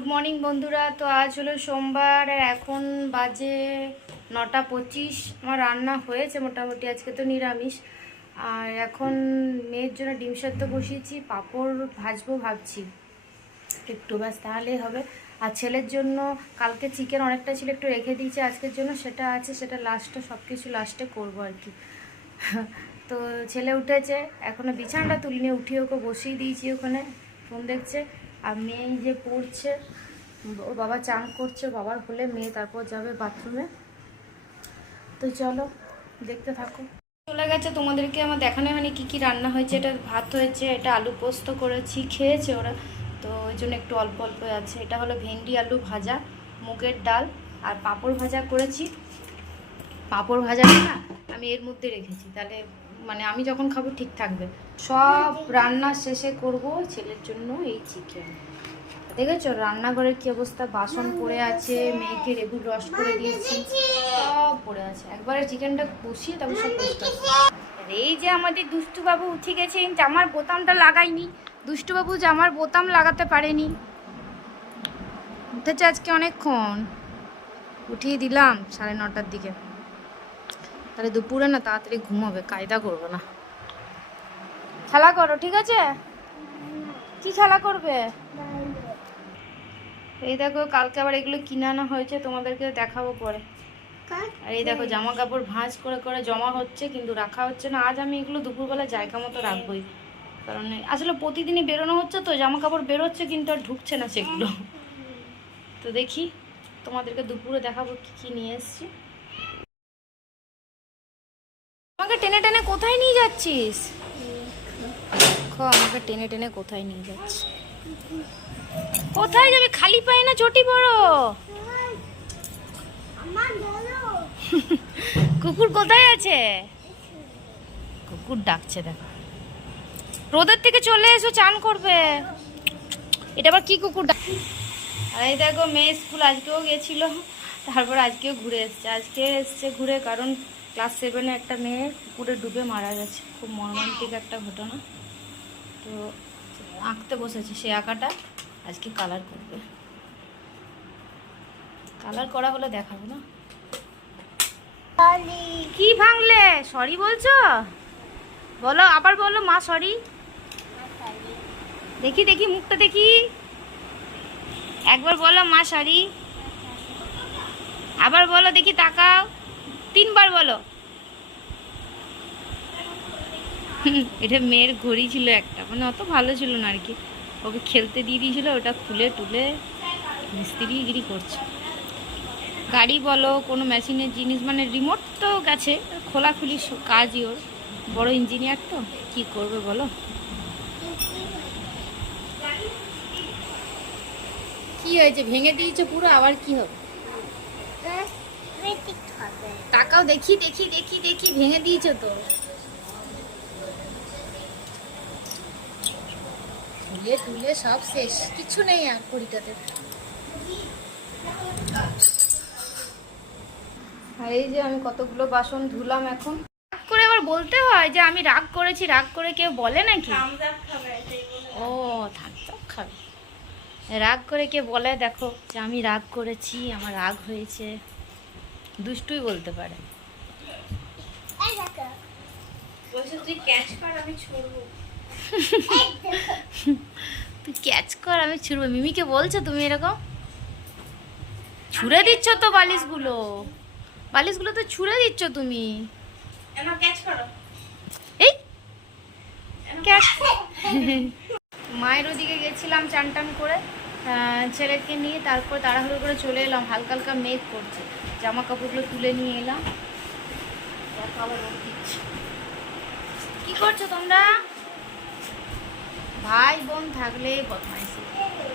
Good morning বন্ধুরা। তো আজ হলো সোমবার আর এখন বাজে 9:25। আমার রান্না হয়েছে মোটামুটি, আজকে তো নিরামিষ। আর এখন মেয়ের জন্য ডিম সেদ্ধ বসিয়েছি, পাঁপড় ভাজবো ভাবছি একটু, ব্যাস তাহলেই হবে। আর ছেলের জন্য কালকে চিকেন অনেকটা ছিল, একটু রেখে দিয়েছি আজকের জন্য, সেটা আছে, সেটা লাস্টে সব কিছু লাস্টে করবো আর কি। তো ছেলে উঠেছে, এখনও বিছানাটা তুলিনি, উঠিয়ে ওকে বসিয়ে দিয়েছি ওখানে, ফোন দেখছে। আর মেয়ে যে পড়ছে, ওর বাবা চান করছে, বাবার হলে মেয়ে তারপর যাবে বাথরুমে। তো চলো দেখতে থাকো। চলে গেছে, তোমাদেরকে আমার দেখানো হয়নি কী কী রান্না হয়েছে। এটা ভাত হয়েছে, এটা আলু পোস্ত করেছি, খেয়েছে ওরা, তো ওই জন্য একটু অল্প অল্প আছে। এটা হলো ভেন্ডি আলু ভাজা, মুগের ডাল আর পাঁপড় ভাজা করেছি। পাঁপড় ভাজাটা না আমি এর মধ্যে রেখেছি, তাহলে মানে আমি যখন খাবো ঠিক থাকবে। সব রান্না শেষে করব ছেলের জন্য এই চিকেন। দেখেছো রান্নাঘরের কি অবস্থা, বাসন পড়ে আছে, মেয়েকে লেবুর রস করে দিয়েছি, সব পড়ে আছে। একবারে চিকেনটা বসিয়ে তারপর সব পরিষ্কার। এই যে আমাদের দুষ্টুবাবু উঠে গেছেন, জামার বোতামটা লাগাইনি, দুষ্টুবাবু জামার বোতাম লাগাতে পারেনি, উঠেছে আজকে অনেকক্ষণ। উঠিয়ে দিলাম 9:30 দিকে, তাহলে দুপুরে না তাড়াতাড়ি ঘুমাবে, কায়দা করবো না। খেলা করো, ঠিক আছে? কি খেলা করবে? এই দেখো কালকে আবার এগুলো কিনে আনা হয়েছে, তোমাদেরকে দেখাবো পরে। আর এই দেখো জামা কাপড় ভাঁজ করে করে জমা হচ্ছে, কিন্তু রাখা হচ্ছে না। আজ আমি এগুলো দুপুরবেলা জায়গা মতো রাখবোই, কারণ আসলে প্রতিদিনই বেরোনো হচ্ছে, তো জামা কাপড় বেরোচ্ছে কিন্তু আর ঢুকছে না সেগুলো। তো দেখি তোমাদেরকে দুপুরে দেখাবো কি কি নিয়ে এসছি। আমাকে টেনে টেনে কোথায় নিয়ে যাচ্ছিস? আমাকে টেনে টেনে কোথায় নিয়ে যাচ্ছিস? কোথায় যাবে? খালি পায়ে না চটি বড়? কুকুর কোথায় আছে? কুকুর ডাকছে দেখো। রোদের থেকে চলে এসো, চান করবে। এটা আবার কি কুকুর ডাক? আর এই দেখো মেয়ে স্কুল আজকেও গেছিল, তারপর আজকেও ঘুরে এসছে। আজকে এসছে ঘুরে কারণ ক্লাস 7-এ একটা মেয়ে পুকুরে ডুবে মারা গেছে, খুব মর্মান্তিক একটা ঘটনা। তো আঁকতে বসেছে, সে আঁকাটা আজকে কালার করবে। কালার করা হলে দেখাবো না। কি ভাঙলে? সরি বলছো? বলো, আবার বলো মা সরি। দেখি দেখি মুখটা দেখি, একবার বলো মা সরি, আবার বলো দেখি, তাকাও, 3বার বলো। এটা মেয়ের ঘড়ি ছিল একটা, মানে অত ভালো ছিল না আর কি, ওকে খেলতে দিয়ে দিয়েছিল, ওটা খুলে টুলে মিস্ত্রিগিরি করছে। গাড়ি বলো, কোনো মেশিনের জিনিস, মানে রিমোট তো গেছে, খোলাখুলি কাজই ওর, বড় ইঞ্জিনিয়ার তো, কি করবে বলো। কি হয়েছে? ভেঙে দিয়েছে পুরো, আবার কি হবে? টাকাও দেখি দেখি দেখি দেখি, ভেঙে দিয়েছে তো। তুলে তুলে সব শেষ, কিছু নেই আর ঘড়িটাতে। আর এই যে আমি কতগুলো বাসন ধুলাম এখন। রাগ করে আবার বলতে হয় যে আমি রাগ করেছি, রাগ করে কেউ বলে নাকি? ও থামস আপ খাবে, রাগ করে কে বলে? দেখো যে আমি রাগ করেছি, আমার রাগ হয়েছে, দুষ্টুই বলতে পারে। তুই ক্যাচ কর আমি ছুড়বো, তুই ক্যাচ কর আমি ছুড়বো, মিমিকে বলছো তুমি এরকম? ছুঁড়ে দিচ্ছ তো বালিশগুলো, বালিশগুলো তো ছুঁড়ে দিচ্ছ তুমি। এই ক্যাচ। মায়ের ওদিকে গেছিলাম চান টান করে ছেলেকে নিয়ে, তারপর তাড়াহুড়ো করে চলে এলাম। হালকা হালকা মেঘ করছে, জামা কাপড়গুলো তুলে নিয়ে এলাম। আবার রোদ দিচ্ছে। কি করছো তোমরা? ভাই বোন থাকলে বদমাইশি।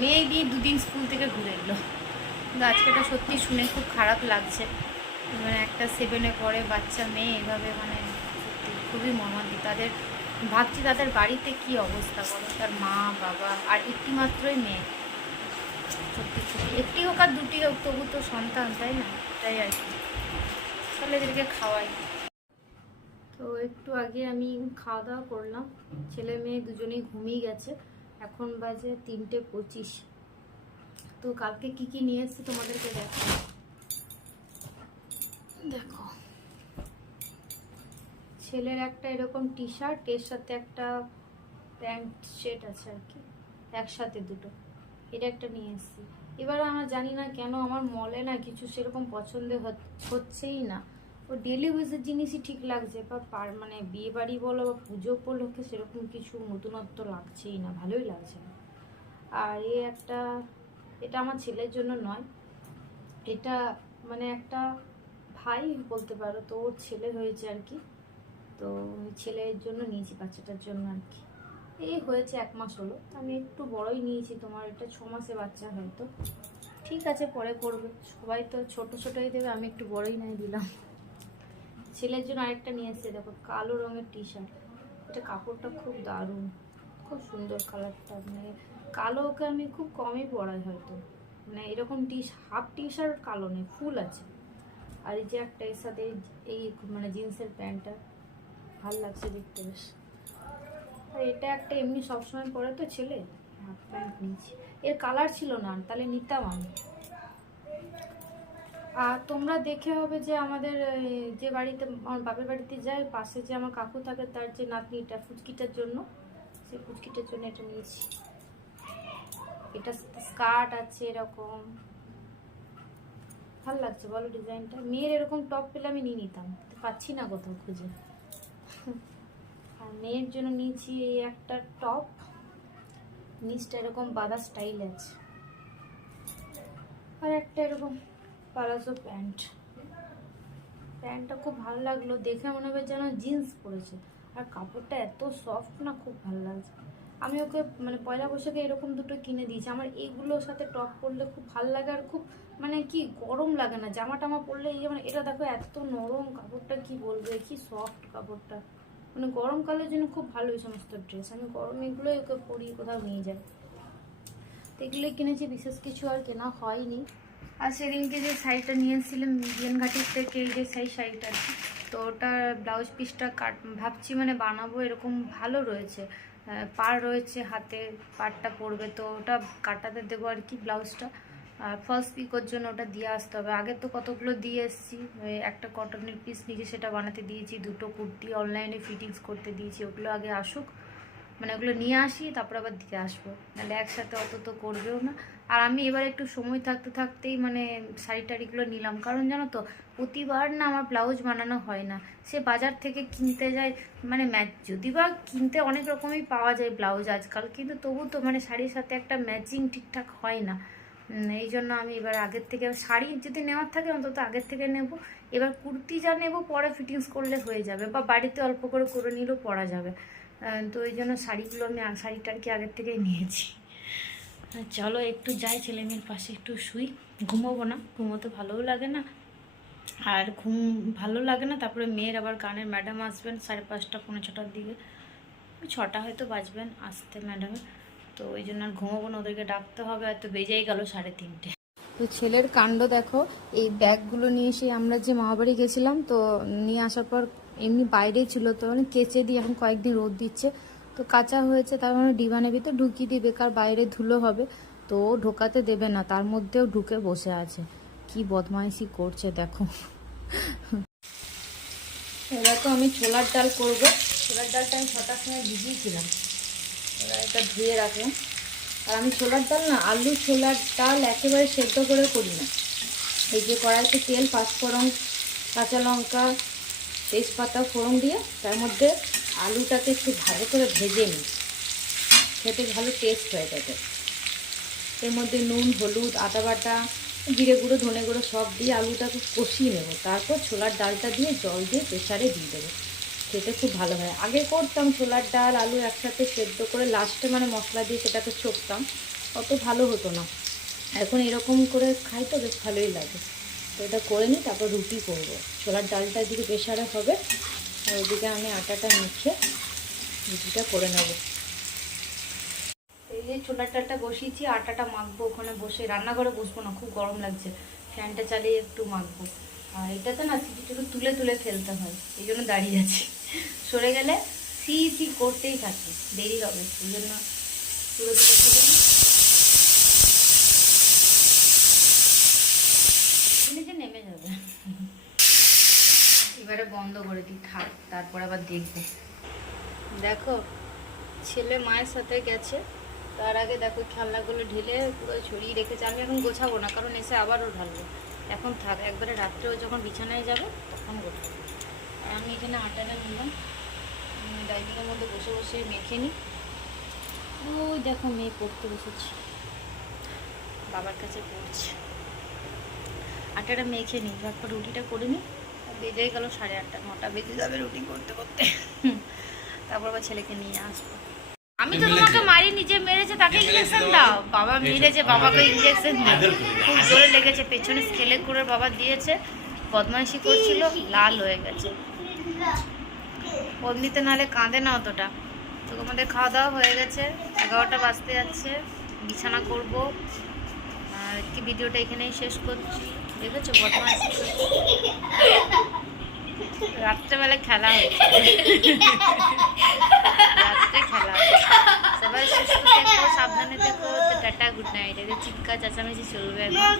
মেয়ে দিয়ে 2 দিন স্কুল থেকে ঘুরে এলো, কিন্তু আজকেটা সত্যি শুনে খুব খারাপ লাগছে। মানে একটা 7-এ পড়ে বাচ্চা মেয়ে এভাবে, মানে সত্যি খুবই মর্মান্তিক। তাদের ভাবছি তাদের বাড়িতে কি অবস্থা বলো, তার মা বাবা আর একটি মাত্রই মেয়ে। সত্যি সত্যি, একটি হোক আর 2টি হোক, তবু তো সন্তান, তাই না? তাই আর কি, তাহলে এদেরকে খাওয়াই। তো একটু আগে আমি খাওয়া দাওয়া করলাম, ছেলে মেয়ে দুজনেই ঘুমিয়ে গেছে। এখন বাজে 3:25। তো তো কালকে কি কি নিয়ে এসেছি তোমাদেরকে দেখো। দেখো ছেলের একটা এরকম টি শার্ট, এর সাথে একটা প্যান্ট সেট আছে আর কি, একসাথে দুটো, এটা একটা নিয়ে এসেছি। এবার আমার জানি না কেন আমার মলে না কিছু সেরকম পছন্দ হচ্ছেই না। ও ডেলি ইউজের জিনিসই ঠিক লাগছে, বা মানে বিয়ে বাড়ি বলো বা পুজো উপলক্ষে সেরকম কিছু নতুনত্ব লাগছেই না, ভালোই লাগছে না। আর একটা, এটা আমার ছেলের জন্য নয়, এটা মানে একটা ভাই বলতে পারো, তো ওর ছেলে হয়েছে আর কি, তো ছেলের জন্য নিয়েছি, বাচ্চাটার জন্য আর কি। এই হয়েছে 1 মাস হলো, আমি একটু বড়ই নিয়েছি, তোমার এটা 6 মাসে বাচ্চা হয়তো, ঠিক আছে পরে করবে, সবাই তো ছোট ছোটই দেবে, আমি একটু বড়ই নাই দিলাম। ছেলের জন্য আরেকটা নিয়ে এসেছে, দেখো কালো রঙের টি শার্ট, এটা কাপড়টা খুব দারুণ, খুব সুন্দর কালারটা, মানে কালো ওকে আমি খুব কমই পরাই হয়তো, মানে এরকম হাফ টি শার্ট কালো নেই, ফুল আছে। আর এই যে একটা এর সাথে এই মানে জিন্সের প্যান্টটা ভালো লাগছে দেখতে বেশ। আর এটা একটা এমনি সবসময় পরে তো ছেলে, হাফ প্যান্ট নিয়েছি, এর কালার ছিল না তাহলে নিতাম আমি। আর তোমরা দেখে হবে যে আমাদের যে বাড়িতে আমার বাপের বাড়িতে যাই, পাশে যে আমার কাকু থাকে তার যে নাতনিটা ফুচকিটার জন্য, সেই ফুচকিটার জন্য এটা নিয়েছি। এটা স্কার্ট আছে এরকম, ভালো লাগছে বলো ডিজাইনটা। মেয়ের এরকম টপ পেলে আমি নিয়ে নিতাম, পাচ্ছি না কোথাও খুঁজে। আর মেয়ের জন্য নিয়েছি এই একটা টপ, নিচটা এরকম বাঁধা স্টাইল আছে, আর একটা এরকম পালাজো প্যান্ট। প্যান্টটা খুব ভালো লাগলো দেখে, মনে হবে যেন জিন্স পরেছে, আর কাপড়টা এত সফট না, খুব ভালো লাগছে। আমি ওকে মানে পয়লা বৈশাখে এরকম দুটো কিনে দিয়েছি, আমার এইগুলোর সাথে টপ পরলে খুব ভালো লাগে, আর খুব মানে কি গরম লাগে না, জামা টামা পরলে। এই যেমন এটা দেখো এত নরম কাপড়টা, কি বলবো কি সফট কাপড়টা, মানে গরমকালের জন্য খুব ভালো এই সমস্ত ড্রেস, আমি গরম এগুলোই ওকে পরি, কোথাও নিয়ে যাই, তো এগুলোই কিনেছি, বিশেষ কিছু আর কেনা হয়নি। আর সেদিনকে যে শাড়িটা নিয়ে এসেছিলাম বিয়ানঘাটির থেকে, এই যে সেই শাড়িটা আর কি, তো ওটার ব্লাউজ পিসটা ভাবছি মানে বানাবো, এরকম ভালো রয়েছে, পাড় রয়েছে হাতে, পাড়টা পরবে, তো ওটা কাটাতে দেবো আর কি ব্লাউজটা। আর ফলস পিকোর জন্য ওটা দিয়ে আসতে হবে, আগে তো কতগুলো দিয়ে এসেছি, একটা কটনের পিস নিজে সেটা বানাতে দিয়েছি, দুটো কুর্তি অনলাইনে ফিটিংস করতে দিয়েছি, ওগুলো আগে আসুক, মানে ওগুলো নিয়ে আসি তারপর আবার দিয়ে আসবো, নাহলে একসাথে অত তো করবেও না। আর আমি এবার একটু সময় থাকতে থাকতেই মানে শাড়ি টাড়িগুলো নিলাম, কারণ জানো তো প্রতিবার না আমার ব্লাউজ বানানো হয় না, সে বাজার থেকে কিনতে যায়, মানে যদি বা কিনতে অনেক রকমই পাওয়া যায় ব্লাউজ আজকাল, কিন্তু তবু তো মানে শাড়ির সাথে একটা ম্যাচিং ঠিকঠাক হয় না। এই জন্য আমি এবার আগের থেকে, শাড়ি যদি নেওয়ার থাকে অন্তত আগের থেকে নেব, এবার কুর্তি যা নেব পরে ফিটিংস করলে হয়ে যাবে, বা বাড়িতে অল্প করে নিলেও পরা যাবে, তো এই জন্য শাড়িগুলো আমি শাড়িটা আর কি আগের থেকেই নিয়েছি। চলো একটু যাই ছেলে মেয়ের পাশে একটু শুই, ঘুমোবো না, ঘুমোতে ভালোও লাগে না, আর ভালো লাগে না, তারপরে মেয়ের আবার গানের ম্যাডাম আসবেন 5:30 পৌনে 6টার দিকে, 6টা হয়তো বাজবেন আসতে ম্যাডামের, তো ওই জন্য আর ঘুমোবো না, ওদেরকে ডাকতে হবে, হয়তো বেজেই গেল 3:30। তো ছেলের কাণ্ড দেখো, এই ব্যাগগুলো নিয়ে এসে আমরা যে মামাবাড়ি গেছিলাম, তো নিয়ে আসার পর এমনি বাইরেই ছিল, তো মানে কেচে দিয়ে এখন কয়েকদিন রোদ দিচ্ছে, তো কাঁচা হয়েছে, তার মানে ডিবানের ভিতরে ঢুকিয়ে দিয়ে বেকার বাইরে ধুলো হবে, তো ঢোকাতে দেবে না, তার মধ্যেও ঢুকে বসে আছে, কি বদমাইশি করছে দেখো। এবার তো আমি ছোলার ডাল করব, ছোলার ডালটা আমি 6টার সময় ভিজিয়েছিলাম, এবার এটা ধুয়ে রাখলাম। আর আমি ছোলার ডাল না, আলু ছোলার ডাল একেবারে সেদ্ধ করে করি না, এই যে কড়াইতে তেল, পাঁচফোড়ন, কাঁচা লঙ্কা, তেজপাতা ফোড়ন দিয়ে তার মধ্যে আলুটাকে একটু ভালো করে ভেজে নিই, খেতে ভালো টেস্ট হয় তাতে। এর মধ্যে নুন, হলুদ, আদা বাটা, জিরে গুঁড়ো, ধনে গুঁড়ো সব দিয়ে আলুটাকে কষিয়ে নেব, তারপর ছোলার ডালটা দিয়ে জল দিয়ে প্রেসারে দিয়ে দেবো, খেতে খুব ভালো হয়। আগে করতাম ছোলার ডাল আলু একসাথে সেদ্ধ করে লাস্টে মানে মশলা দিয়ে সেটাকে চোখতাম, অত ভালো হতো না, এখন এরকম করে খাই তো বেশ ভালোই লাগে। তো এটা করে নিই, তারপর রুটি করব, ছোলার ডালটা এদিকে প্রেসারে হবে, আর ওইদিকে আমি আটাটা মেখে রুটিটা করে নেব। এই যে ছোলার ডালটা বসিয়েছি, আটাটা মাখবো, ওখানে বসে, রান্নাঘরে বসবো না, খুব গরম লাগছে, ফ্যানটা চালিয়ে একটু মাখবো। আর এটাতে না সিটিটুকু তুলে তুলে ফেলতে হয়, এই জন্য দাঁড়িয়ে আছি, সরে গেলে সি করতেই থাকি, দেরি হবে, এই জন্য তুলে তুলে ফেলে। যাবে। এবারে বন্ধ করে দিই, থাক, তারপর আবার দেখবে। দেখো ছেলে মায়ের সাথে গেছে, তার আগে দেখো খেলনাগুলো ঢেলে পুরো ছড়িয়ে রেখেছে। আমি এখন গোছাবো না, কারণ এসে আবারও ঢালবো। এখন থাক, একবারে রাত্রেও যখন বিছানায় যাবে তখন গোছাবো। আর আমি এখানে আটাটা নিলাম, ডাইনিংয়ের মধ্যে বসে বসে মেখে নিই। ওই দেখো মেয়ে পড়তে বসেছি, বাবার কাছে পড়ছে। আটাটা মেখে নিই, তারপর রুটিটা করে নিই। বেজে গেল 8:30, 9টা বেজে যাবে রুটি করতে করতে। তারপর আবার ছেলেকে নিয়ে আসবো। আমি তো তোমাকে মারিনি, যে মেরেছে তাকে ইঞ্জেকশন দাও। বাবা মেরেছে, বাবাকে ইঞ্জেকশন দাও। খুব জোরে লেগেছে, পেছনে স্কেলে করে বাবা দিয়েছে। বদমাইশি করছিল, লাল হয়ে গেছে। অমনিতে নাহলে কাঁদে না অতটা। তো আমাদের খাওয়া দাওয়া হয়ে গেছে, 11টা বাজতে যাচ্ছে, বিছানা করব। আর কি ভিডিওটা এখানেই শেষ করছি। দেখেছো বদমাইশি রাত্রেবেলা খেলা হয়েছে, রাত্রে খেলা। সবাই সুস্থ থেকো, সাবধানে থেকো। তো টাটা, গুড নাইট। এদের চিৎকার চেঁচামেচি চলবে এখন।